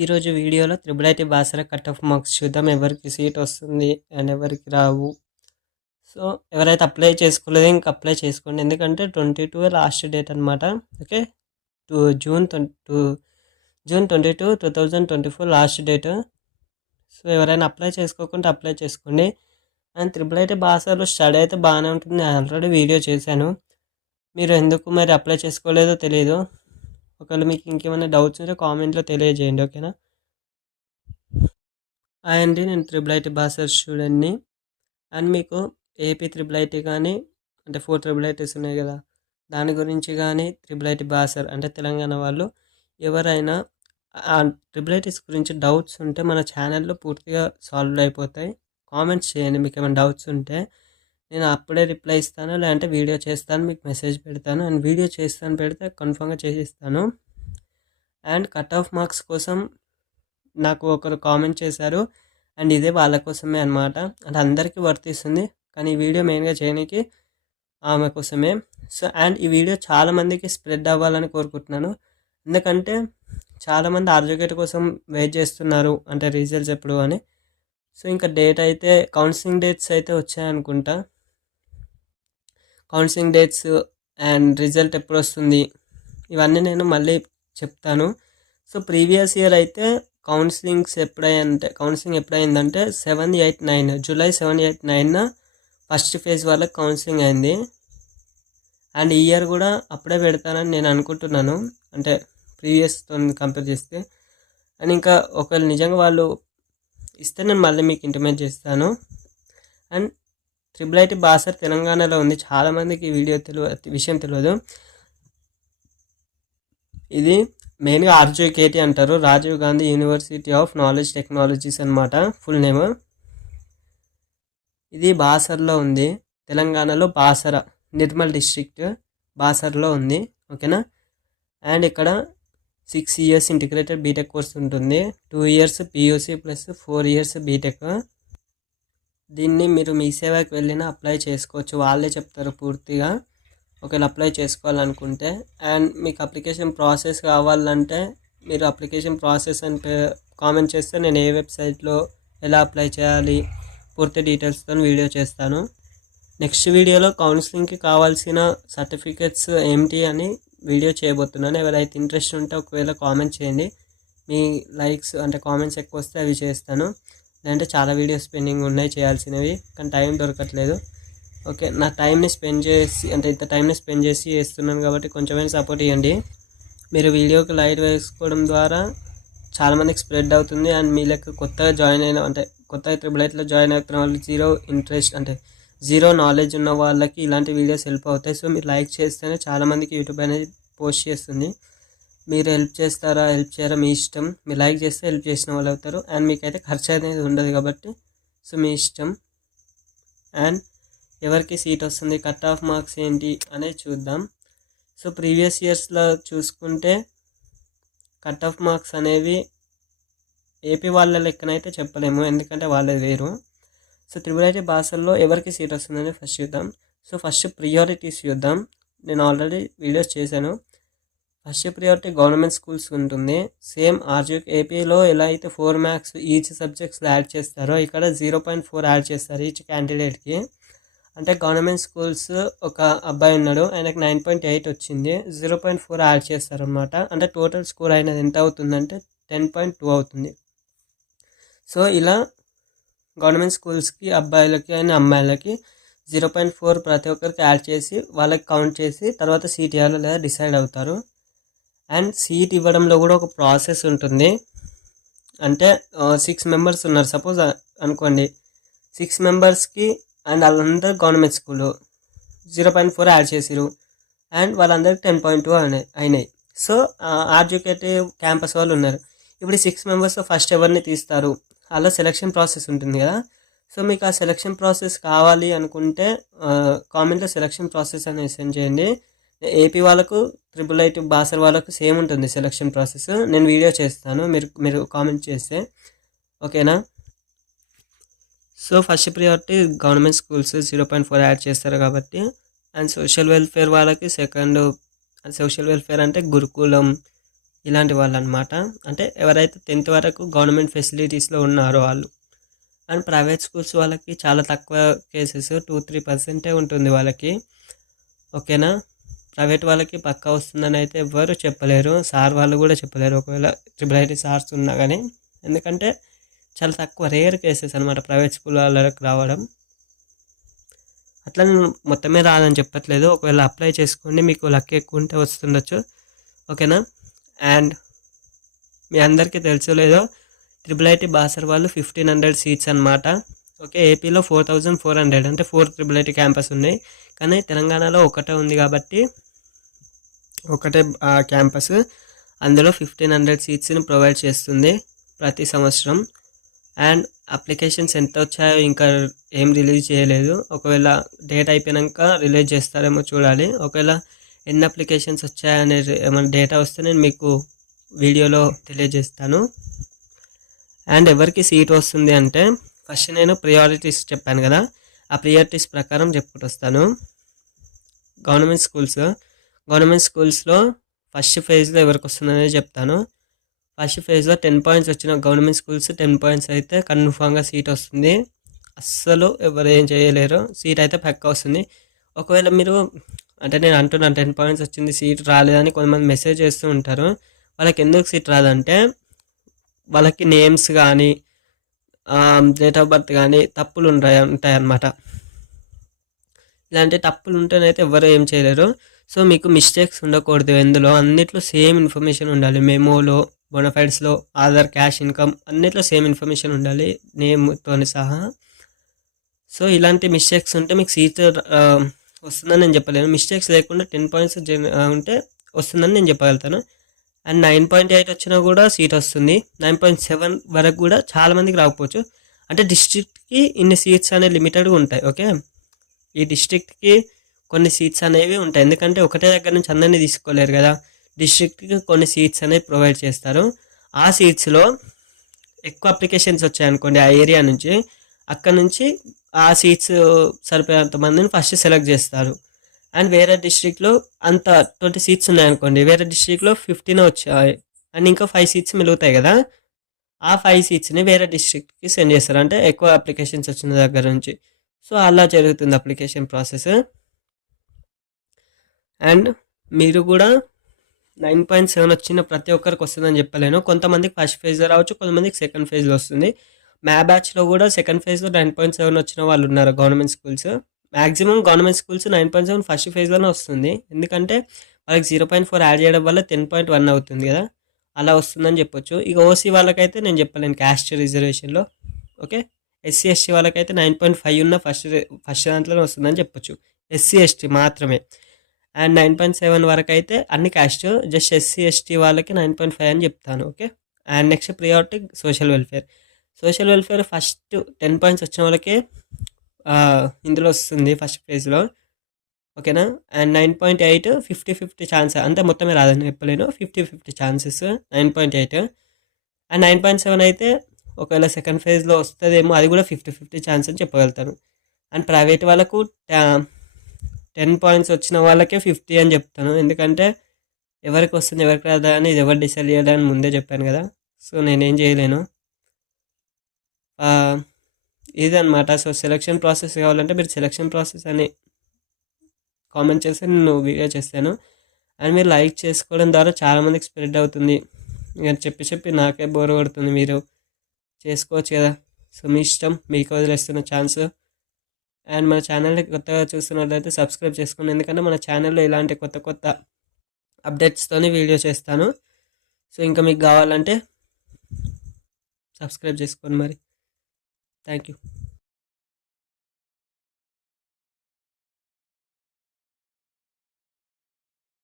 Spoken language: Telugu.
ఈరోజు వీడియోలో triple IT Basara cut off marks చూద్దాం. ఎవరికి సీట్ వస్తుంది అండ్ ఎవరికి రావు. సో ఎవరైతే అప్లై చేసుకోలేదో ఇంక అప్లై చేసుకోండి. ఎందుకంటే 22 లాస్ట్ డేట్ అనమాట. Okay, June 22 2024 last date. So ఎవరైనా అప్లై చేసుకోకుంటే అప్లై చేసుకోండి. అండ్ త్రిబుల్ ఐటీ బాసరాలో స్టడీ అయితే బాగానే ఉంటుంది. నేను ఆల్రెడీ వీడియో చేశాను. మీరు ఎందుకు మరి అప్లై చేసుకోలేదో తెలియదు. ఒకవేళ మీకు ఇంకేమైనా డౌట్స్ ఉంటే కామెంట్లో తెలియజేయండి. ఓకేనా? అండి, నేను త్రిబుల్ ఐటీ బాసర్ స్టూడెంట్ని. అండ్ మీకు ఏపీ త్రిబుల్ ఐటీ కానీ, అంటే 4 త్రిబుల్ ఐటీస్ ఉన్నాయి కదా, దాని గురించి కానీ త్రిబుల్ ఐటీ బాసర్ అంటే తెలంగాణ వాళ్ళు ఎవరైనా ఆ త్రిబుల్ ఐటీస్ గురించి డౌట్స్ ఉంటే మన ఛానల్లో పూర్తిగా సాల్వ్ అయిపోతాయి. కామెంట్స్ చేయండి మీకు ఏమైనా డౌట్స్ ఉంటే. నేను అప్పుడే రిప్లై ఇస్తాను, లేదంటే వీడియో చేస్తాను, మీకు మెసేజ్ పెడతాను. అండ్ వీడియో చేస్తాను పెడితే కన్ఫామ్గా చేసిస్తాను. అండ్ కట్ ఆఫ్ మార్క్స్ కోసం నాకు ఒకరు కామెంట్ చేశారు. అండ్ ఇదే వాళ్ళ కోసమే అనమాట. అంటే అందరికీ వర్తిస్తుంది, కానీ ఈ వీడియో మెయిన్గా చేయడానికి ఆమె కోసమే. సో అండ్ ఈ వీడియో చాలామందికి స్ప్రెడ్ అవ్వాలని కోరుకుంటున్నాను. ఎందుకంటే చాలామంది ఆర్జోకేట్ కోసం వెయిట్ చేస్తున్నారు, అంటే రిజల్ట్స్ ఎప్పుడు అని. సో ఇంకా డేట్ అయితే కౌన్సిలింగ్ డేట్స్ అయితే వచ్చాయనుకుంటా. కౌన్సిలింగ్ డేట్స్ అండ్ రిజల్ట్ ఎప్పుడు వస్తుంది ఇవన్నీ నేను మళ్ళీ చెప్తాను. సో ప్రీవియస్ ఇయర్ అయితే కౌన్సిలింగ్ ఎప్పుడైందంటే 7, 8, 9 జూలై 7, 8, 9 ఫస్ట్ ఫేజ్ వాళ్ళకి కౌన్సిలింగ్ అయింది. అండ్ ఈ ఇయర్ కూడా అప్పుడే పెడతానని నేను అనుకుంటున్నాను, అంటే ప్రీవియస్తో కంపేర్ చేస్తే. అండ్ ఇంకా ఒకవేళ నిజంగా వాళ్ళు ఇస్తే నేను మళ్ళీ మీకు ఇంటిమేట్ చేస్తాను. అండ్ త్రిబుల్ ఐటీ బాసర్ తెలంగాణలో ఉంది. చాలామందికి ఈ విషయం తెలియదు. ఇది మెయిన్గా ఆర్జేకేటీ అంటారు, Rajiv Gandhi university of knowledge technologies అనమాట ఫుల్ నేమ్. ఇది బాసర్లో ఉంది, తెలంగాణలో బాసర, నిర్మల్ డిస్ట్రిక్ట్ బాసర్లో ఉంది. ఓకేనా? అండ్ ఇక్కడ 6 years ఇంటిగ్రేటెడ్ బీటెక్ కోర్స్ ఉంటుంది. 2 years PUC plus 4 years B Tech. దీన్ని మీరు మీ సేవకి వెళ్ళినా అప్లై చేసుకోవచ్చు, వాళ్ళే చెప్తారు పూర్తిగా ఒకవేళ అప్లై చేసుకోవాలనుకుంటే. అండ్ మీకు అప్లికేషన్ ప్రాసెస్ కావాలంటే మీరు అప్లికేషన్ ప్రాసెస్ అంటే కామెంట్ చేస్తే నేను ఏ వెబ్సైట్లో ఎలా అప్లై చేయాలి పూర్తి డీటెయిల్స్తో వీడియో చేస్తాను. నెక్స్ట్ వీడియోలో కౌన్సిలింగ్కి కావాల్సిన సర్టిఫికెట్స్ ఏమిటి అని వీడియో చేయబోతున్నాను. ఎవరైతే ఇంట్రెస్ట్ ఉంటే ఒకవేళ కామెంట్ చేయండి. మీ లైక్స్ అంటే కామెంట్స్ ఎక్కువ వస్తే అవి చేస్తాను. లేదంటే చాలా వీడియోస్ పెండింగ్ ఉన్నాయి చేయాల్సినవి, కానీ టైం దొరకట్లేదు. ఓకే, నా టైంని స్పెండ్ చేసి, అంటే ఇంత టైంని స్పెండ్ చేసి చేస్తున్నాను కాబట్టి కొంచెమైనా సపోర్ట్ ఇవ్వండి. మీరు వీడియోకి లైక్ వేసుకోవడం ద్వారా చాలామందికి స్ప్రెడ్ అవుతుంది. అండ్ మీ లెక్క కొత్తగా జాయిన్ అయిన, అంటే కొత్తగా త్రిబుల్ ఐటీలో జాయిన్ అవుతున్న వాళ్ళు, జీరో నాలెడ్జ్ ఉన్న వాళ్ళకి ఇలాంటి వీడియోస్ హెల్ప్ అవుతాయి. సో మీరు లైక్ చేస్తేనే చాలామందికి యూట్యూబ్ అనేది పోస్ట్ చేస్తుంది. మీరు హెల్ప్ చేస్తారా హెల్ప్ చేయరా మీ ఇష్టం. మీరు లైక్ చేస్తే హెల్ప్ చేసిన వాళ్ళు అవుతారు. అండ్ మీకైతే ఖర్చు అనేది ఉండదు కాబట్టి సో మీ ఇష్టం. అండ్ ఎవరికి సీట్ వస్తుంది, కట్ ఆఫ్ మార్క్స్ ఏంటి అనేది చూద్దాం. సో ప్రీవియస్ ఇయర్స్లో చూసుకుంటే కట్ ఆఫ్ మార్క్స్ అనేవి ఏపీ వాళ్ళ లెక్కనైతే చెప్పలేము, ఎందుకంటే వాళ్ళది వేరు. సో త్రిబుల్ ఐటీ బాసర్లో ఎవరికి సీట్ వస్తుందని ఫస్ట్ చూద్దాం. సో ఫస్ట్ ప్రియారిటీస్ చూద్దాం. నేను ఆల్రెడీ వీడియోస్ చేశాను. ఫస్ట్ ప్రియారిటీ గవర్నమెంట్ స్కూల్స్ ఉంటుంది. సేమ్ ఏపీలో ఎలా అయితే 4 మార్క్స్ ఈచ్ సబ్జెక్ట్స్లో యాడ్ చేస్తారో ఇక్కడ 0.4 యాడ్ చేస్తారు ఈచ్ క్యాండిడేట్కి. అంటే గవర్నమెంట్ స్కూల్స్ ఒక అబ్బాయి ఉన్నాడు, ఆయనకు 9.8 వచ్చింది, 0.4 యాడ్ చేస్తారనమాట. అంటే టోటల్ స్కోర్ అయినది ఎంత అవుతుందంటే 10.2 అవుతుంది. సో ఇలా గవర్నమెంట్ స్కూల్స్కి అబ్బాయిలకి అండ్ అమ్మాయిలకి 0.4 ప్రతి ఒక్కరికి యాడ్ చేసి వాళ్ళకి కౌంట్ చేసి తర్వాత సీట్ ఇవ్వాలో లేదా డిసైడ్ అవుతారు. అండ్ సీట్ ఇవ్వడంలో కూడా ఒక ప్రాసెస్ ఉంటుంది. అంటే 6 members ఉన్నారు సపోజ్ అనుకోండి. 6 members అండ్ వాళ్ళందరూ గవర్నమెంట్ స్కూల్ 0.4 యాడ్ చేసిరు అండ్ వాళ్ళందరికి 10.2 అయినాయి. సో ఆర్జుకేటివ్ క్యాంపస్ వాళ్ళు ఉన్నారు. ఇప్పుడు 6 members ఫస్ట్ ఎవరిని తీస్తారు, అలా సెలక్షన్ ప్రాసెస్ ఉంటుంది కదా. సో మీకు ఆ సెలక్షన్ ప్రాసెస్ కావాలి అనుకుంటే కామెంట్లో సెలక్షన్ ప్రాసెస్ అని సెండ్ చేయండి. ఏపీ వాళ్ళకు త్రిబుల్ ఐటీ బాసర్ వాళ్ళకు సేమ్ ఉంటుంది సెలక్షన్ ప్రాసెస్. నేను వీడియో చేస్తాను, మీరు కామెంట్ చేస్తే. ఓకేనా? So first priority government schools 0.4 add చేస్తారు కాబట్టి. అండ్ సోషల్ వెల్ఫేర్ వాళ్ళకి సెకండ్. సోషల్ వెల్ఫేర్ అంటే గురుకులం, ఇలాంటి వాళ్ళు అనమాట. అంటే ఎవరైతే 10th వరకు గవర్నమెంట్ ఫెసిలిటీస్లో ఉన్నారో వాళ్ళు. అండ్ ప్రైవేట్ స్కూల్స్ వాళ్ళకి చాలా తక్కువ కేసెస్ 2-3% ఉంటుంది వాళ్ళకి. ఓకేనా. ప్రైవేట్ వాళ్ళకి పక్కా వస్తుందని అయితే ఎవ్వరు చెప్పలేరు, సార్ వాళ్ళు కూడా చెప్పలేరు ఒకవేళ IIIT సార్స్ ఉన్నా కానీ. ఎందుకంటే చాలా తక్కువ, రేర్ కేసెస్ అనమాట ప్రైవేట్ స్కూల్ వాళ్ళకి రావడం. అట్లా నేను మొత్తమే రాదని చెప్పట్లేదు, ఒకవేళ అప్లై చేసుకోండి, మీకు లక్ ఎక్కువ ఉంటే వస్తుండొచ్చు. ఓకేనా. అండ్ మీ అందరికీ తెలుసో లేదో IIIT బాసర్ వాళ్ళు 1500 సీట్స్ అనమాట. ఓకే. ఏపీలో 4400, అంటే 4 IIIT క్యాంపస్ ఉన్నాయి, కానీ తెలంగాణలో ఒకటే ఉంది కాబట్టి ఒకటే క్యాంపస్. అందులో 1500 సీట్స్ని ప్రొవైడ్ చేస్తుంది ప్రతి సంవత్సరం. అండ్ అప్లికేషన్స్ ఎంత వచ్చాయో ఇంకా ఏం రిలీజ్ చేయలేదు, ఒకవేళ డేట్ అయిపోయాక రిలీజ్ చేస్తారేమో చూడాలి. ఒకవేళ ఎన్ని అప్లికేషన్స్ వచ్చాయనే ఏమైనా డేటా వస్తే నేను మీకు వీడియోలో తెలియజేస్తాను. అండ్ ఎవరికి సీట్ వస్తుంది అంటే ఫస్ట్ నేను ప్రియారిటీస్ చెప్పాను కదా, ఆ ప్రియారిటీస్ ప్రకారం చెప్పుకుంటూ వస్తాను. గవర్నమెంట్ స్కూల్స్లో ఫస్ట్ ఫేజ్లో ఎవరికి వస్తుందనేది చెప్తాను. ఫస్ట్ ఫేజ్లో 10 పాయింట్స్ వచ్చిన గవర్నమెంట్ స్కూల్స్ 10 పాయింట్స్ అయితే కన్ఫామ్గా సీట్ వస్తుంది, అస్సలు ఎవరు ఏం చేయలేరు, సీట్ అయితే పక్కా వస్తుంది. ఒకవేళ మీరు అంటే నేను అంటున్నాను 10 పాయింట్స్ వచ్చింది సీట్ రాలేదని కొంతమంది మెసేజ్ చేస్తూ ఉంటారు. వాళ్ళకి ఎందుకు సీట్ రాదంటే వాళ్ళకి నేమ్స్ కానీ డేట్ ఆఫ్ బర్త్ కానీ తప్పులు ఉంటాయన్నమాట. ఇలాంటి తప్పులు ఉంటేనైతే ఎవరు ఏం చేయలేరు. సో మీకు మిస్టేక్స్ ఉండకూడదు, ఎందులో అన్నిట్లో సేమ్ ఇన్ఫర్మేషన్ ఉండాలి. మెమోలో, బొనఫైడ్స్లో, ఆధార్, క్యాష్ ఇన్కమ్ అన్నిట్లో సేమ్ ఇన్ఫర్మేషన్ ఉండాలి, నేమ్తో సహా. సో ఇలాంటి మిస్టేక్స్ ఉంటే మీకు సీట్ వస్తుందని నేను చెప్పలేను. మిస్టేక్స్ లేకుండా 10 పాయింట్స్ ఉంటే వస్తుందని నేను చెప్పగలుగుతాను. అండ్ 9.8 వచ్చినా కూడా సీట్ వస్తుంది. 9.7 వరకు కూడా చాలామందికి రాకపోవచ్చు. అంటే డిస్ట్రిక్ట్కి ఇన్ని సీట్స్ అనేవి లిమిటెడ్గా ఉంటాయి. ఓకే. ఈ డిస్ట్రిక్ట్కి కొన్ని సీట్స్ అనేవి ఉంటాయి, ఎందుకంటే ఒకటే దగ్గర నుంచి అందరినీ తీసుకోలేరు కదా. డిస్ట్రిక్ట్కి కొన్ని సీట్స్ అనేవి ప్రొవైడ్ చేస్తారు. ఆ సీట్స్లో ఎక్కువ అప్లికేషన్స్ వచ్చాయనుకోండి ఆ ఏరియా నుంచి, అక్కడ నుంచి ఆ సీట్స్ సరిపోయేంత మందిని ఫస్ట్ సెలెక్ట్ చేస్తారు. అండ్ వేరే డిస్ట్రిక్ట్లో అంత 20 సీట్స్ ఉన్నాయనుకోండి, వేరే డిస్ట్రిక్ట్లో 15 వచ్చాయి అండ్ ఇంకా 5 సీట్స్ మిగులుతాయి కదా, ఆ 5 సీట్స్ని వేరే డిస్ట్రిక్ట్కి సెండ్ చేస్తారు, అంటే ఎక్కువ అప్లికేషన్స్ వచ్చిన దగ్గర నుంచి. సో అలా జరుగుతుంది అప్లికేషన్ ప్రాసెస్. అండ్ మీరు కూడా 9.7 వచ్చిన ప్రతి ఒక్కరికి వస్తుందని చెప్పలేను, కొంతమందికి ఫస్ట్ ఫేజ్లో రావచ్చు, కొంతమందికి సెకండ్ ఫేజ్లో వస్తుంది. మా బ్యాచ్లో కూడా సెకండ్ ఫేజ్లో 9.7 వచ్చిన వాళ్ళు ఉన్నారు government schools. Maximum government schools 9.7 first ఫేజ్లోనే వస్తుంది, ఎందుకంటే వాళ్ళకి 0.4 యాడ్ చేయడం వల్ల 10.1 అవుతుంది కదా, అలా వస్తుందని చెప్పొచ్చు. ఇక ఓసీ వాళ్ళకైతే నేను చెప్పలేను, క్యాస్ట్ రిజర్వేషన్లో. ఓకే. SC/ST వాళ్ళకైతే 9.5 ఉన్న ఫస్ట్ దాంట్లోనే వస్తుందని చెప్పొచ్చు, SC/ST మాత్రమే. అండ్ 9.7 వరకు అయితే అన్ని క్యాస్ట్, జస్ట్ SC/ST వాళ్ళకి 9.5 అని చెప్తాను. Okay. And next priority social welfare first 10 points వచ్చిన వాళ్ళకే ఇందులో వస్తుంది ఫస్ట్ ఫేజ్లో. ఓకేనా. అండ్ 9.8 50-50 ఛాన్స్, అంటే మొత్తమే రాదని చెప్పలేను, 50-50 ఛాన్సెస్ 9.8. అండ్ 9.7 అయితే ఒకవేళ సెకండ్ ఫేజ్లో వస్తుందేమో, అది కూడా 50-50 ఛాన్స్ అని చెప్పగలుగుతాను. అండ్ ప్రైవేట్ వాళ్ళకు 10 పాయింట్స్ వచ్చిన వాళ్ళకే 50 అని చెప్తాను, ఎందుకంటే ఎవరికి వస్తుంది ఎవరికి రాదా అని ఇది ఎవరు డిసైడ్ చేయాలని ముందే చెప్పాను కదా, సో నేనేం చేయలేను. ఇదన్నమాట. సో సెలక్షన్ ప్రాసెస్ కావాలంటే మీరు సెలక్షన్ ప్రాసెస్ అని కామెంట్ చేస్తే నేను వీడియో చేస్తాను. అండ్ మీరు లైక్ చేసుకోవడం ద్వారా చాలామందికి స్ప్రెడ్ అవుతుంది. ఇక చెప్పి నాకే బోర్ కొడుతుంది, మీరు చేసుకోవచ్చు కదా. సో మీ ఇష్టం, మీకు వదిలేస్తున్న ఛాన్స్. అండ్ మన ఛానల్ని కొత్తగా చూస్తున్నట్లయితే సబ్స్క్రైబ్ చేసుకోండి, ఎందుకంటే మన ఛానల్లో ఇలాంటి కొత్త అప్డేట్స్తోనే వీడియో చేస్తాను. సో ఇంకా మీకు కావాలంటే సబ్స్క్రైబ్ చేసుకోండి మరి. Thank you.